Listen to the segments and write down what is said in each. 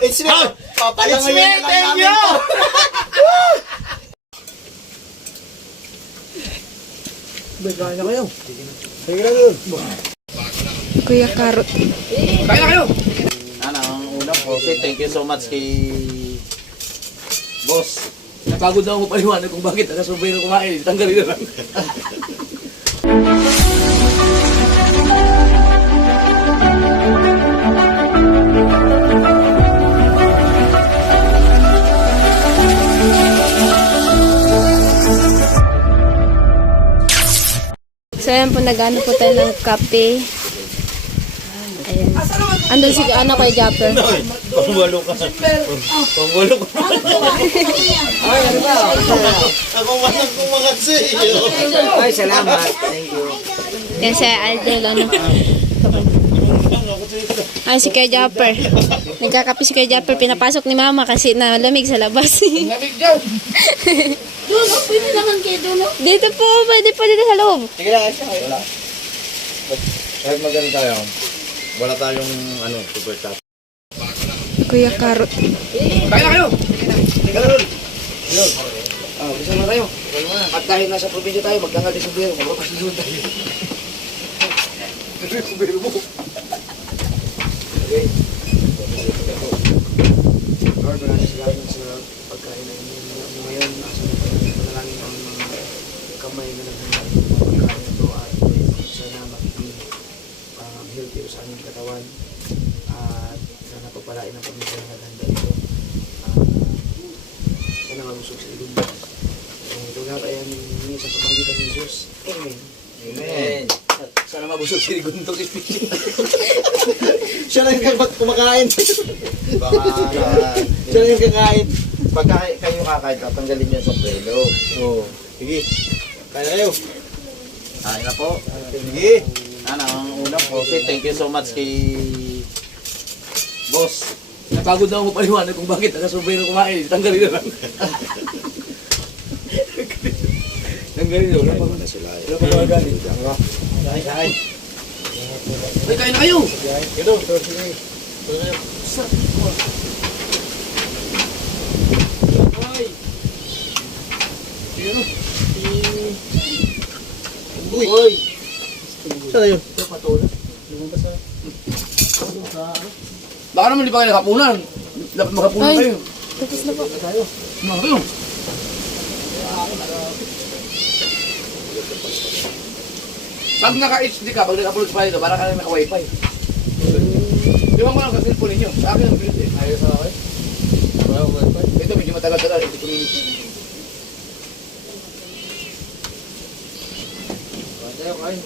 It's me! It's me! Thank you! Bigyan na kayo. Sige na doon. Kuya Karot. Kaya na kayo! Ano, ang unang po, thank you so much kay Boss. Napagod na ako paliwanag kung bakit nakasubay na kumain. Tanggalin na lang. So ayan po, nag-ano po tayo ng kape. Ayan. Andun si ano kay Japper. Pangwalo ka. Pangwalo ka. Ay, ano ba? Ako walang kumakatsi. Ay, salamat. Thank you. Yan si Idol, ano. Ay, si Kuya Japper. Nagkakape si Kuya Japper. Pinapasok ni Mama kasi nalamig sa labas. Lamig dyan. Dulo, pwede naman kayo dulo. Dito po, pwede po dito sa loob. Sige lang, ayos kayo. Kahit maganda tayo, wala tayong super chat. Kuya Karot. Kaya na kayo! Sige na doon. Gusto mo tayo. At dahil nasa probinsya tayo, magdangal din sa biro. Magpapasusunod tayo. Sa biro mo. Okay. Lord, maraming salamat sa pagkain na inyo ngayon. Manalangin ang mga kamay na naghanap ng pagkain ito at sana magiging healthy sa aming katawan. At sana pagpalain ang pamilya na naghanda ito. Sana mabusog sa ilong. Ito nga kaya ninyo sa pamagitan ni Jesus. Amen. Amen. Sana mabusog si Riguntong speaking. Siya lang yung kumakain. Baka siya lang yung kakain. Pagka kayo kakain, tatanggalin niyo yung sombrero. Oo. Sige. Kaya na kayo. Kain na po. Sige. Ano, ang unang po, thank you so much kay Boss. Napagod na ako paliwanag kung bakit nakasubay na kumain. Tanggalin na lang. Tanggalin na lang. Wala sila. Wala pa mga galing. Kain. Ay, kain na kayo! Ito, sige. Ay! Sino? Uy! Uy! Saan na yun? Ito patuloy. Baka naman di pa kayo nakapunan. Dapat makapunan Ay. kayo. Tapos na po. Mga kayo. Pag naka-HD ka, pag naka-upload pa dito, para ka lang naka-wifi. Iwan ko lang sa cellphone ninyo. Sa akin ang bilis eh. Ayos na kayo? Wala akong wifi. Ito medyo matagal-tagal. Ito minutes. Tayo, kain.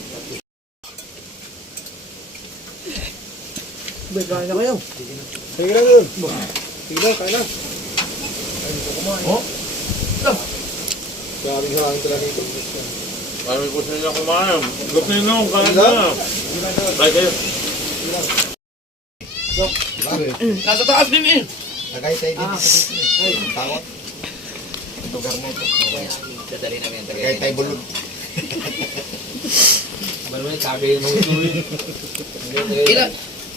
Kain na kayo. Sige na doon. Sige na, kain na. Oh? Sabi nga ang talaga ito. Kami gusto nila kumain. Gusto nila kumain na. Kaya kayo. Nasa taas din eh. Tagay tayo din sa dito. Ay, takot. Tugar mo ito. Dadali namin ang Tagay tayo bulog.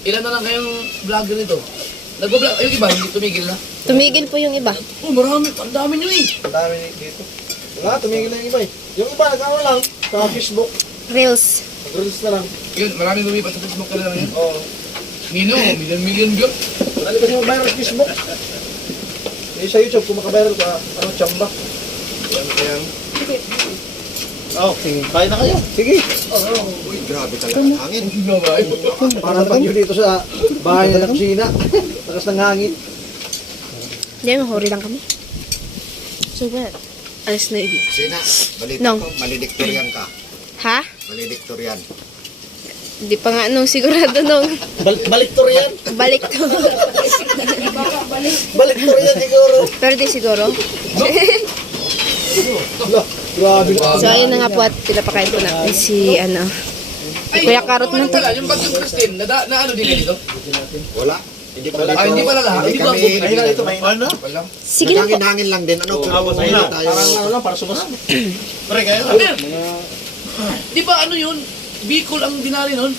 Ilan na lang kayong vlogger nito? Nag-vlog, yung iba, hindi tumigil na. Tumigil po yung iba. Oh, marami, ang dami nyo eh. Ang dami dito. Wala, tumigil na yung iba eh. Yung iba, nag-ano lang. Sa Facebook. Reels. Nag-release na lang. Yun, marami lumipat sa Facebook ka lang yun. Oo. Nino, million view. Wala kasi mag-viral sa Facebook. Eh, sa YouTube, kung makaviral ka, tsamba. Yan. Oh, kain na kayo. Sige. Uy, grabe talaga ang hangin. Parang bagyo dito sa bahay na kusina. Lakas ng hangin. Hindi, mahuri lang kami. So what? Alas na ibig. Sina, No. malediktoryan ka. Ha? Malediktoryan. Hindi pa nga nung sigurado nung Baliktoryan? balik to. Baliktoryan siguro. Pero di siguro. Grabe. So ayun na nga po at pinapakain po natin si ano. Kuya Karot na to. Yung bagyong Christine, na ano din ganito? Wala. Hindi pa dito. Ah, hindi pala lahat. Hindi ba kami. bubog? Ayun lang ito. Ano? Sige na po. Hangin lang din. Ano? Ayun na tayo. Parang ano lang, para sumas. Pare kayo. Ano yan? Di ba ano yun? Bicol ang dinali nun?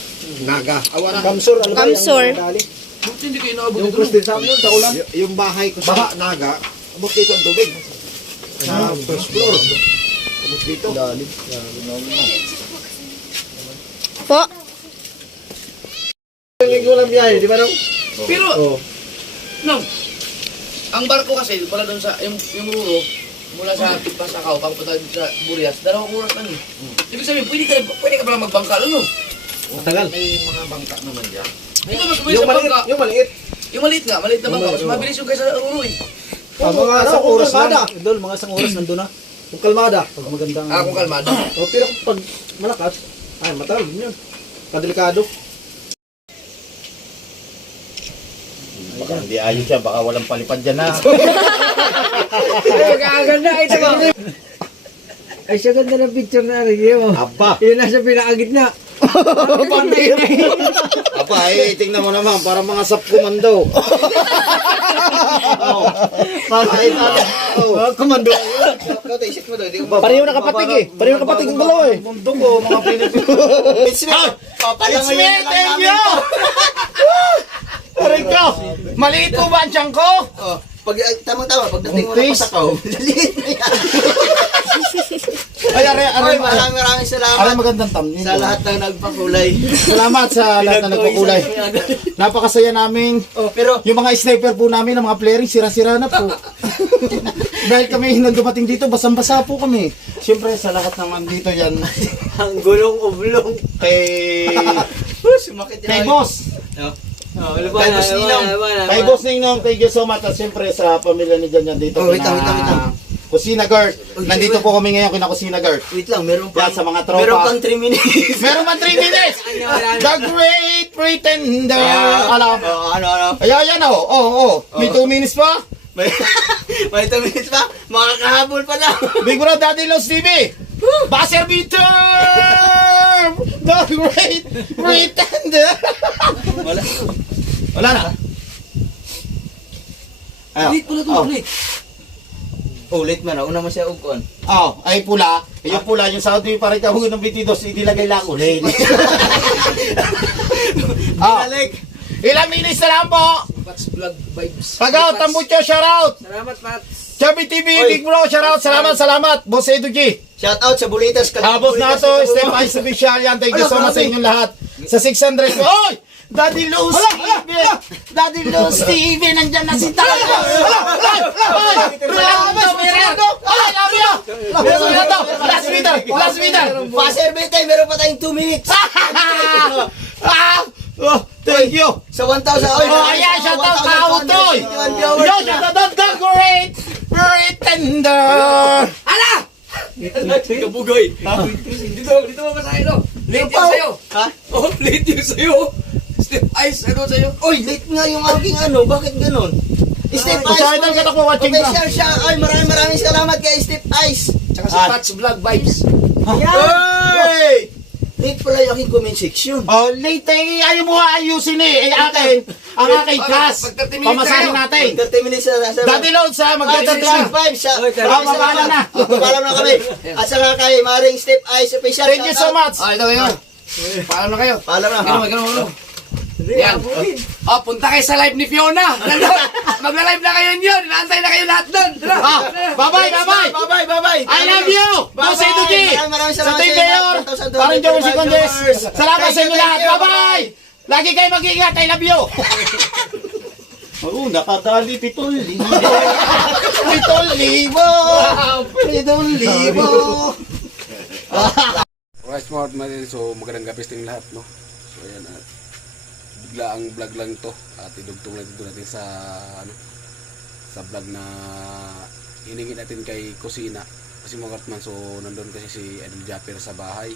Naga. Awan. Kamsur. Ano ba Kamsur. yung dali? Buti hindi kayo naabot Yung dito. Christian sa amin yun, sa ulan. Yung bahay ko sa Baha. Naga, Abot dito ang tubig. Sa first floor. Abot dito. Lalim. Po. Yung ulam biyahe, di ba nung? Pero, Oo. no, ang barko kasi, pala doon sa, yung ruro, mula sa Pasakaw, papunta sa Burias, 2 oras lang eh. Ibig sabihin, pwede ka pala magbangka, ano? Matagal. may mga bangka naman dyan. Di ba mas mabilis Yung sa maliit, bangka? yung maliit. Yung maliit na bangka, mas mabilis yung kaysa ruro eh. Mga isang oras lang. Idol, mga isang oras nandun na. Kung kalmada. Pag magandang... Kung kalmado. O, pero pag malakas, ay, matagal din yun. Kadelikado. Baka hindi ayos siya, baka walang palipad dyan na. Ay, siya ganda ng picture na rin mo. Aba, Yun nasa pinakagitna. aba, tingnan mo naman, para mga subkomando. Komando. Isip mo doon, di Pareho nakapatig eh. Pareho nakapatig yung dalawa eh. Mundo ko, mga Pilipino. It's me! It's me, thank you! Aray ko! Maliit po ba ang tiyan ko? Pag tama-tama, pagdating mo na Pasakaw, maliit na yan. Ay, aray, Maraming salamat aray magandang thumbnail. sa lahat ng nagpakulay. Salamat sa lahat na nagkukulay. Napakasaya namin. Pero, Yung mga sniper po namin, ng mga playering, sira-sira na po. Dahil kami nang dumating dito, basang-basa po kami. Siyempre, sa lahat naman dito yan, ang gulong oblong. kay... Sumakit kay boss. Kay Boss Ninong. Kay boss Ninong, thank you so much. At siyempre, sa pamilya ni Jan yan dito. Oh, wait lang. Kusina Gert. Nandito po kami ngayon kina Kusina Gert. Wait lang, meron Yan sa mga tropa. Meron pang 3 minutes. Meron man 3 minutes! The Great Pretender! Alam. Ano? Ayan, May 2 minutes pa? May 2 minutes pa? Makakahabol pa lang. Big Bro Daddy Loves TV! Buzzer beater! The Great Pretender! Wala na. Late pala ito, late. Oh, late man. Una mo siya ugkon. Ay pula. Yung pula, yung Saudi pa rin kahugin ng 22, inilagay lang ulit. Balik. Ilang minutes na lang po! Pats vlog vibes. Pagaw, Tambucho, shoutout! Salamat, Pats. Chubby TV, Big Bro, shoutout! Salamat! Boss Edu G! Shout out sa Bulitas. Tapos na to, Step Ice Official yan. Thank you so much sa inyong lahat. Sa 600. Oy! Daddy Lou Steven! Daddy Lou Steven! Nandyan na si Tayo! Rolando! Last meter! Passer Betay, meron pa tayong 2 minutes. Thank you! Sa 1,000. Ayan, shoutout ka, Utoy! Yo, shoutout the Great Pretender! Kabugoy. Dito mo masahe, no? Late yun sa'yo. Ha? Oh, late yun sa'yo. Step Ice, ano sa'yo? Oy, late nga yung aking Bakit ganun? Step Ice. Sa idol ka na po, watching ka. Okay, siya. Ay, maraming salamat kay Step Ice. Tsaka si Pats Vlog Vibes. Hey! Late pala yung aking comment section. Late eh. Ayaw mo ayusin eh. Ang aking class. Pamasahin natin. 30 minutes sa Daddy Load sa magdadagdag. 5 sa Mapapaalam na. Mapapaalam na kami. At saka kay Maring Step Ice official. Thank you so much. Ito kayo. Paalam na kayo. Paalam na. Ganun. Yan. Punta kayo sa live ni Fiona. Magla-live na kayo yun. Inaantay na kayo lahat doon. Bye-bye. I love you. Boss Edu G. Maraming Sa salamat Team sa inyo. Mayor. 1,200 Parang Joel si Condes. viewers. Salamat sa inyo Thank lahat. you. Bye-bye. Lagi kayo mag-iingat. I love you. Nakadali 7,000. 7,000. Alright, smart man. So magandang gabi sa inyong lahat, no? So ayan, bigla ang vlog lang to at idugtong na dito natin sa sa vlog na hiningi natin kay Kusina kasi mga Kartman. So nandun kasi si Idol Japper sa bahay,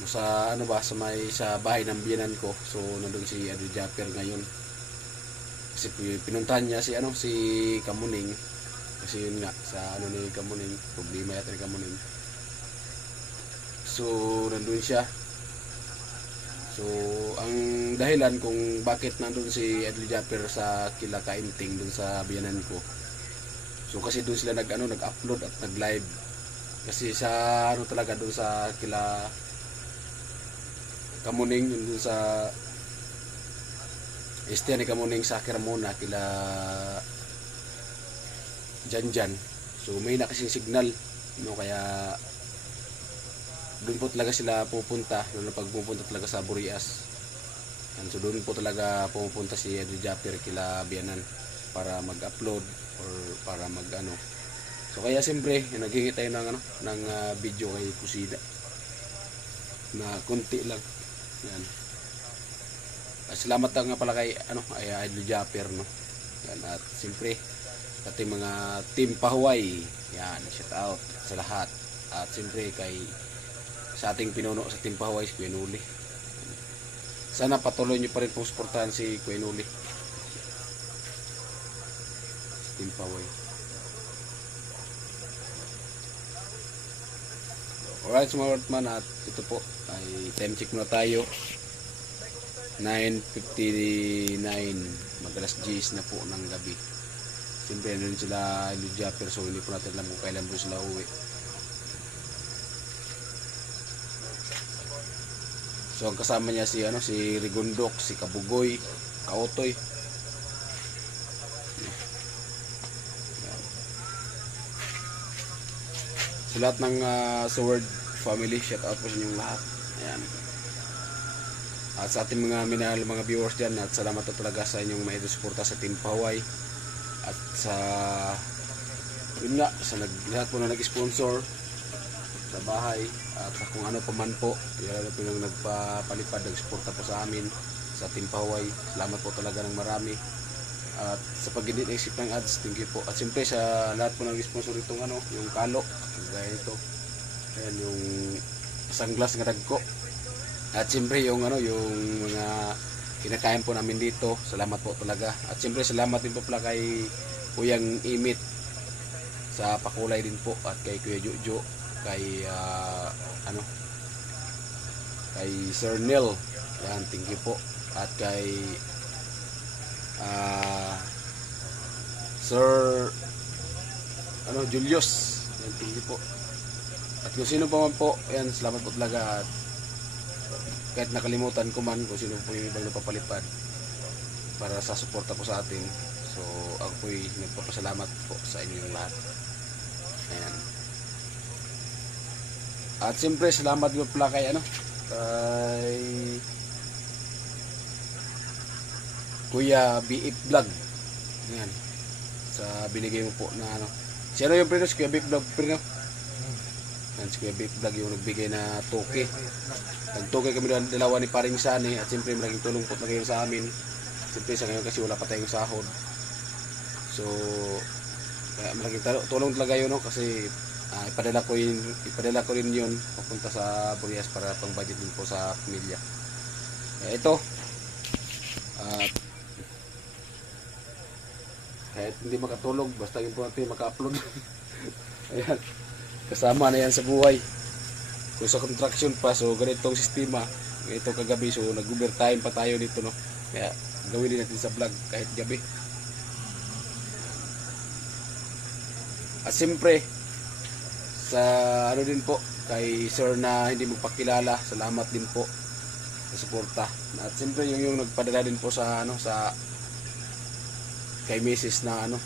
no, sa sa bahay ng biyanan ko. So nandun si Idol Japper ngayon kasi pinuntahan niya si Kamuning kasi yun nga sa ni Kamuning, problema yata ni Kamuning. So nandun siya. So ang dahilan kung bakit nandun si Idol Japper sa kila Kainting dun sa biyanan ko, so kasi dun sila nag-upload at nag-live kasi sa talaga dun sa kila Kamuning, dun sa ni kamuning sakir muna kila Janjan. So may na kasing signal, no, kaya doon po talaga sila pupunta, lalo pag pupunta talaga sa Burias. And so doon po talaga pupunta si Idol Japper kila Bianan para mag-upload or para mag-ano. So kaya siyempre naghingi tayo ng video kay Kusida na konti lang. Yan. Salamat nga pala kay ay Idol Japper, no. Yan, at siyempre ating mga team Pahuway. Yan, shout out sa lahat. At siyempre sa ating pinuno sa team Pahuway, si Kuya Nuli. Sana patuloy nyo pa rin pong suportahan si Kuya Nuli. Team Pahuway. Alright, mga Earthman, at ito po ay time check muna tayo. 9:59, mag-alas 10 na po ng gabi. Siyempre doon sila Idol Japper, so hindi po natin alam kung kailan po sila uwi. So ang kasama niya si Rigondok, si Kabugoy, Kaotoy. Sa lahat ng Sword family, shout out po sa inyong lahat. Ayan. At sa ating mga minahal mga viewers dyan, at salamat po talaga sa inyong maisusuporta sa Team Pahuway. At sa yun nga, sa lahat po na nag-sponsor sa bahay at sa kung ano pa man po, lalo po yung nagpapalipad, nag-suporta po sa amin sa Team Pahuway. Salamat po talaga ng marami. At sa pag-edit-exit ng ads, thank you po. At siyempre sa lahat po nag-sponsor itong yung kalo, gaya ito. Ayan, yung sunglass nga dagko. At siyempre yung mga kinakain po namin dito, salamat po talaga. At siyempre salamat din po pala kay Kuyang Imit sa pakulay din po, at kay Kuya Jojo, kay kay Sir Neil. Yan, thank you po. At kay Sir Julius. Yan, thank you po. At kung sino pa man po, yan, salamat po talaga. At kahit nakalimutan ko man kung sino po yung ibang napapalipad para sa suporta po sa atin, so ako po'y nagpapasalamat po sa inyong lahat. Ayan. At siyempre salamat po pala kay kay Kuya BF Vlog. Ayan, sa binigay mo po na sino yung prenos? Kuya BF Vlog prenos? Yan, si Kuya BF Vlog yung nagbigay na toke. Nagtoke kami dalawa ni Paring Sani, at siyempre malaking tulong po na kayo sa amin. Siyempre sa ngayon kasi wala pa tayong sahod. So kaya malaking tulong talaga yun, kasi ipadala ko rin yun papunta sa Burias para pang budget din po sa pamilya. Kaya ito, kahit hindi makatulog, basta importante maka-upload. Ayan, kasama na yan sa buhay. So sa contraction pa, so ganitong sistema, ganito kagabi, so nag-overtime pa tayo dito, no. Kaya gawin din natin sa vlog kahit gabi. At siyempre sa din po kay Sir na hindi magpakilala, salamat din po sa suporta. At siyempre yung nagpadala din po sa sa kay Mrs. na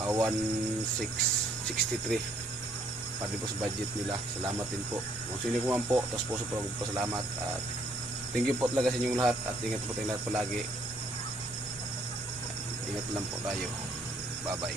1663 para din po sa budget nila. Salamat din po. Kung sino ko man po, tapos po sa salamat. At thank you po talaga sa inyong lahat. At ingat po tayong lahat palagi. Ingat lang po tayo. Bye bye.